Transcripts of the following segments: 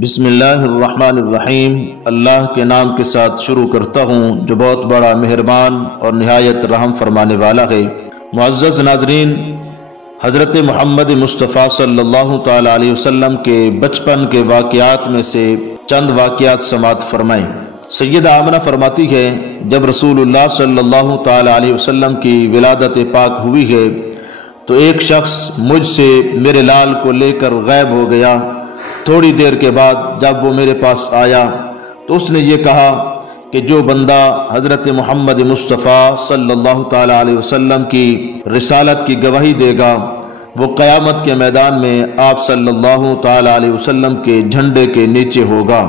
بسم اللہ الرحمن الرحیم۔ اللہ کے نام کے ساتھ شروع کرتا ہوں جو بہت بڑا مہربان اور نہایت رحم فرمانے والا ہے۔ معزز ناظرین، حضرت محمد مصطفیٰ صلی اللہ تعالی علیہ وسلم کے بچپن کے واقعات میں سے چند واقعات سماعت فرمائیں۔ سیدہ آمنہ فرماتی ہے، جب رسول اللہ صلی اللہ تعالی علیہ وسلم کی ولادت پاک ہوئی ہے تو ایک شخص مجھ سے میرے لال کو لے کر غائب ہو گیا۔ تھوڑی دیر کے بعد جب وہ میرے پاس آیا تو اس نے یہ کہا کہ جو بندہ حضرت محمد مصطفیٰ صلی اللہ تعالی علیہ وسلم کی رسالت کی گواہی دے گا وہ قیامت کے میدان میں آپ صلی اللہ تعالی علیہ وسلم کے جھنڈے کے نیچے ہوگا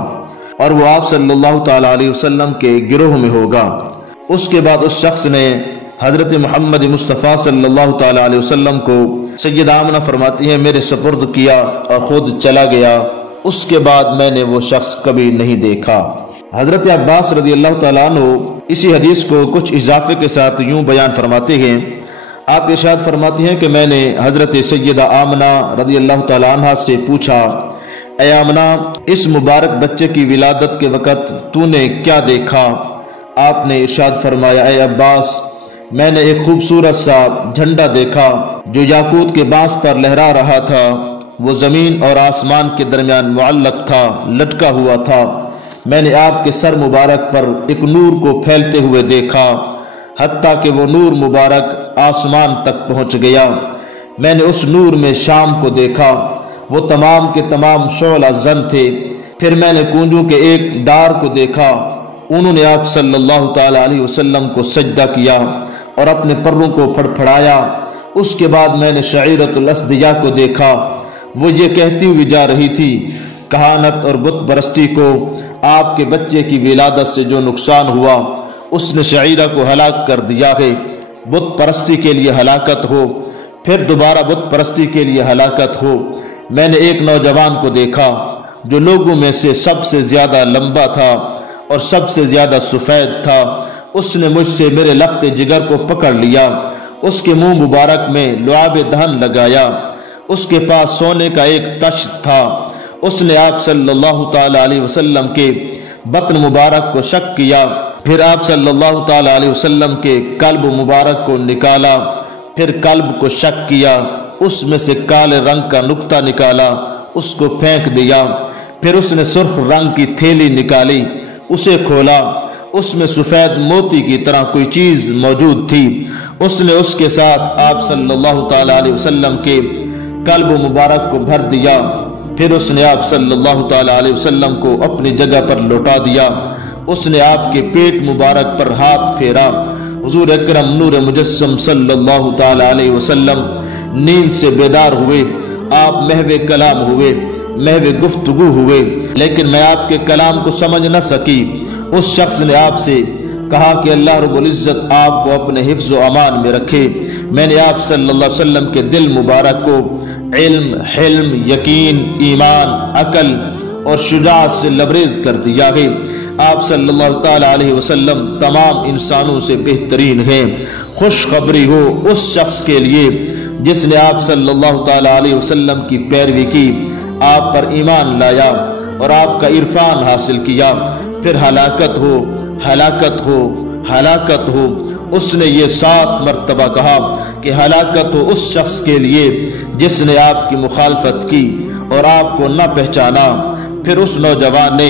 اور وہ آپ صلی اللہ تعالی علیہ وسلم کے گروہ میں ہوگا۔ اس کے بعد اس شخص نے حضرت محمد مصطفیٰ صلی اللہ تعالی علیہ وسلم کو سیدہ آمنہ فرماتی ہے میرے سپرد کیا اور خود چلا گیا۔ اس کے بعد میں نے وہ شخص کبھی نہیں دیکھا۔ حضرت عباس رضی اللہ تعالیٰ عنہ اسی حدیث کو کچھ اضافے کے ساتھ یوں بیان فرماتے ہیں، آپ ارشاد فرماتی ہیں کہ میں نے حضرت سیدہ آمنہ رضی اللہ تعالیٰ عنہ سے پوچھا، اے آمنہ، اس مبارک بچے کی ولادت کے وقت تو نے کیا دیکھا؟ آپ نے ارشاد فرمایا، اے عباس، میں نے ایک خوبصورت سا جھنڈا دیکھا جو یاقوت کے بانس پر لہرا رہا تھا۔ وہ زمین اور آسمان کے درمیان معلق تھا، لٹکا ہوا تھا۔ میں نے آپ کے سر مبارک پر ایک نور کو پھیلتے ہوئے دیکھا، حتیٰ کہ وہ نور مبارک آسمان تک پہنچ گیا۔ میں نے اس نور میں شام کو دیکھا، وہ تمام کے تمام شعلہ زن تھے۔ پھر میں نے کونجوں کے ایک ڈار کو دیکھا، انہوں نے آپ صلی اللہ تعالی علیہ وسلم کو سجدہ کیا اور اپنے پروں کو پھڑپھڑایا۔ اس کے بعد میں نے شعیرۃ الاسدیہ کو دیکھا، وہ یہ کہتی ہوئی جا رہی تھی، کہانت اور بت پرستی کو آپ کے بچے کی ولادت سے جو نقصان ہوا اس نے شعیرہ کو ہلاک کر دیا ہے۔ بت پرستی کے لیے ہلاکت ہو، پھر دوبارہ بت پرستی کے لیے ہلاکت ہو۔ میں نے ایک نوجوان کو دیکھا جو لوگوں میں سے سب سے زیادہ لمبا تھا اور سب سے زیادہ سفید تھا۔ اس نے مجھ سے میرے لخت جگر کو پکڑ لیا، اس کے منہ مبارک میں لعاب دہن لگایا، اس کے پاس سونے کا ایک تشت تھا۔ اس نے آپ صلی اللہ تعالی علیہ وسلم کے بطن مبارک کو شق کیا، پھر آپ صلی اللہ تعالی علیہ وسلم کے قلب مبارک کو نکالا، پھر قلب کو شق کیا، اس میں سے کالے رنگ کا نقطہ نکالا، اس کو پھینک دیا۔ پھر اس نے سرخ رنگ کی تھیلی نکالی، اسے کھولا، اس میں سفید موتی کی طرح کوئی چیز موجود تھی۔ اس نے اس کے ساتھ آپ صلی اللہ تعالی علیہ وسلم کے قلب مبارک کو بھر دیا، پھر اس نے آپ صلی اللہ تعالی علیہ وسلم کو اپنی جگہ پر لوٹا دیا۔ اس نے آپ کے پیٹ مبارک پر ہاتھ پھیرا۔ حضور اکرم نور مجسم صلی اللہ تعالی علیہ وسلم نیند سے بیدار ہوئے، آپ محو کلام ہوئے، محو گفتگو ہوئے، لیکن میں آپ کے کلام کو سمجھ نہ سکی۔ اس شخص نے آپ سے کہا کہ اللہ رب العزت آپ کو اپنے حفظ و امان میں رکھے۔ میں نے آپ صلی اللہ علیہ وسلم کے دل مبارک کو علم، حلم، یقین، ایمان، عقل اور شجاعت سے لبریز کر دیا ہے۔ آپ صلی اللہ تعالی علیہ وسلم تمام انسانوں سے بہترین ہیں۔ خوشخبری ہو اس شخص کے لیے جس نے آپ صلی اللہ تعالی علیہ وسلم کی پیروی کی، آپ پر ایمان لایا اور آپ کا عرفان حاصل کیا، پھر ہلاکت ہو، ہلاکت ہو، ہلاکت ہو۔ اس نے یہ 7 مرتبہ کہا کہ ہلاکت ہو اس شخص کے لیے جس نے آپ کی مخالفت کی اور آپ کو نہ پہچانا۔ پھر اس نوجوان نے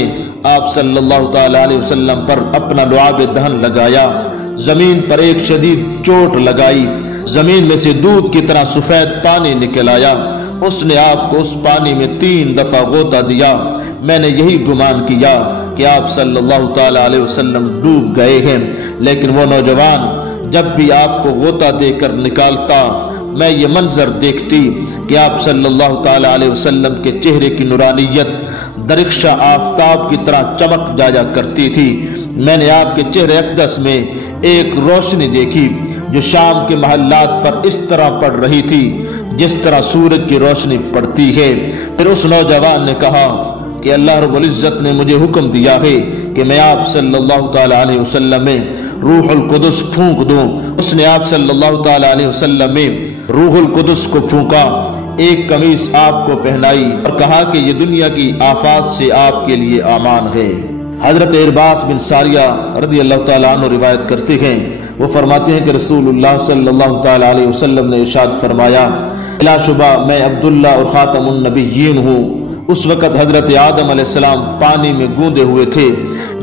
آپ صلی اللہ تعالی علیہ وسلم پر اپنا لعاب دہن لگایا، زمین پر ایک شدید چوٹ لگائی، زمین میں سے دودھ کی طرح سفید پانی نکل آیا۔ اس نے آپ کو اس پانی میں 3 دفعہ غوطہ دیا۔ میں نے یہی گمان کیا کہ آپ صلی اللہ تعالی علیہ وسلم ڈوب گئے ہیں، لیکن وہ نوجوان جب بھی آپ کو غوطہ دے کر نکالتا میں یہ منظر دیکھتی کہ آپ صلی اللہ تعالی علیہ وسلم کے چہرے کی نورانیت درخشاں آفتاب کی طرح چمک جایا کرتی تھی۔ میں نے آپ کے چہرے اقدس میں ایک روشنی دیکھی جو شام کے محلات پر اس طرح پڑ رہی تھی جس طرح سورج کی روشنی پڑتی ہے۔ پھر اس نوجوان نے کہا کہ اللہ رب العزت نے مجھے حکم دیا ہے کہ میں آپ صلی اللہ تعالی علیہ وسلم میں روح القدس پھونک دوں۔ اس نے آپ صلی اللہ تعالی علیہ وسلم میں روح القدس کو پھونکا، ایک قمیص آپ کو پہنائی اور کہا کہ یہ دنیا کی آفات سے آپ کے لیے امان ہے۔ حضرت عرباس بن ساریہ رضی اللہ تعالیٰ عنہ روایت کرتے ہیں، وہ فرماتے ہیں کہ رسول اللہ صلی اللہ تعالیٰ علیہ وسلم نے ارشاد فرمایا، بلا شبہ میں عبداللہ اور خاتم النبیین ہوں۔ اس وقت حضرت آدم علیہ السلام پانی میں گوندے ہوئے تھے۔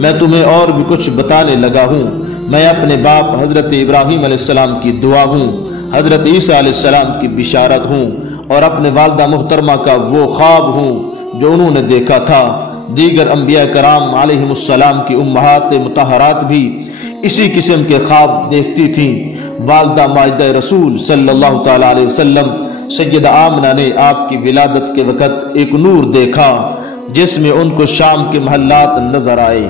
میں تمہیں اور بھی کچھ بتانے لگا ہوں۔ میں اپنے باپ حضرت ابراہیم علیہ السلام کی دعا ہوں، حضرت عیسیٰ علیہ السلام کی بشارت ہوں، اور اپنے والدہ محترمہ کا وہ خواب ہوں جو انہوں نے دیکھا تھا۔ دیگر انبیاء کرام علیہم السلام کی امہات مطہرات بھی اسی قسم کے خواب دیکھتی تھیں۔ والدہ ماجدہ رسول صلی اللہ تعالیٰ علیہ وسلم سیدہ آمنہ نے آپ کی ولادت کے وقت ایک نور دیکھا جس میں ان کو شام کے محلات نظر آئے۔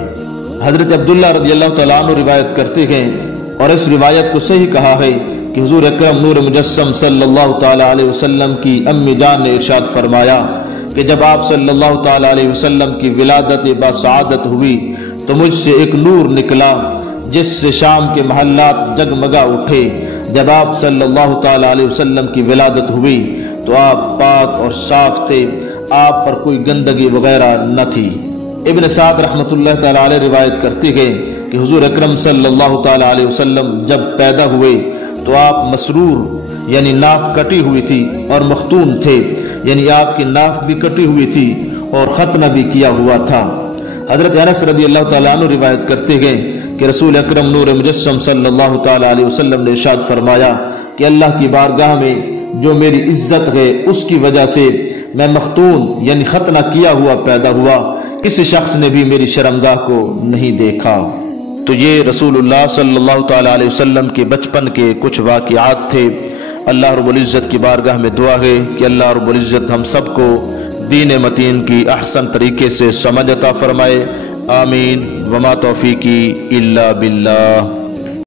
حضرت عبداللہ رضی اللہ تعالیٰ عنہ روایت کرتے ہیں، اور اس روایت کو صحیح کہا ہے کہ حضور اکرم نور مجسم صلی اللہ تعالیٰ علیہ وسلم کی امی جان نے ارشاد فرمایا کہ جب آپ صلی اللہ تعالیٰ علیہ وسلم کی ولادت بسعادت ہوئی تو مجھ سے ایک نور نکلا جس سے شام کے محلات جگمگا اٹھے۔ جب آپ صلی اللہ تعالیٰ علیہ وسلم کی ولادت ہوئی تو آپ پاک اور صاف تھے، آپ پر کوئی گندگی وغیرہ نہ تھی۔ ابن سعد رحمۃ اللہ تعالیٰ علیہ روایت کرتے ہیں کہ حضور اکرم صلی اللہ تعالیٰ علیہ وسلم جب پیدا ہوئے تو آپ مسرور یعنی ناف کٹی ہوئی تھی، اور مختون تھے یعنی آپ کی ناف بھی کٹی ہوئی تھی اور ختنہ بھی کیا ہوا تھا۔ حضرت انس رضی اللہ تعالیٰ عنہ روایت کرتے ہیں کہ رسول اکرم نور مجسم صلی اللہ تعالیٰ علیہ وسلم نے ارشاد فرمایا کہ اللہ کی بارگاہ میں جو میری عزت ہے اس کی وجہ سے میں مختون یعنی ختنہ کیا ہوا پیدا ہوا، کسی شخص نے بھی میری شرمگاہ کو نہیں دیکھا۔ تو یہ رسول اللہ صلی اللہ تعالیٰ علیہ وسلم کے بچپن کے کچھ واقعات تھے۔ اللہ رب العزت کی بارگاہ میں دعا ہے کہ اللہ رب العزت ہم سب کو دین متین کی احسن طریقے سے سمجھ عطا فرمائے، آمین۔ وما توفیقی الا باللہ۔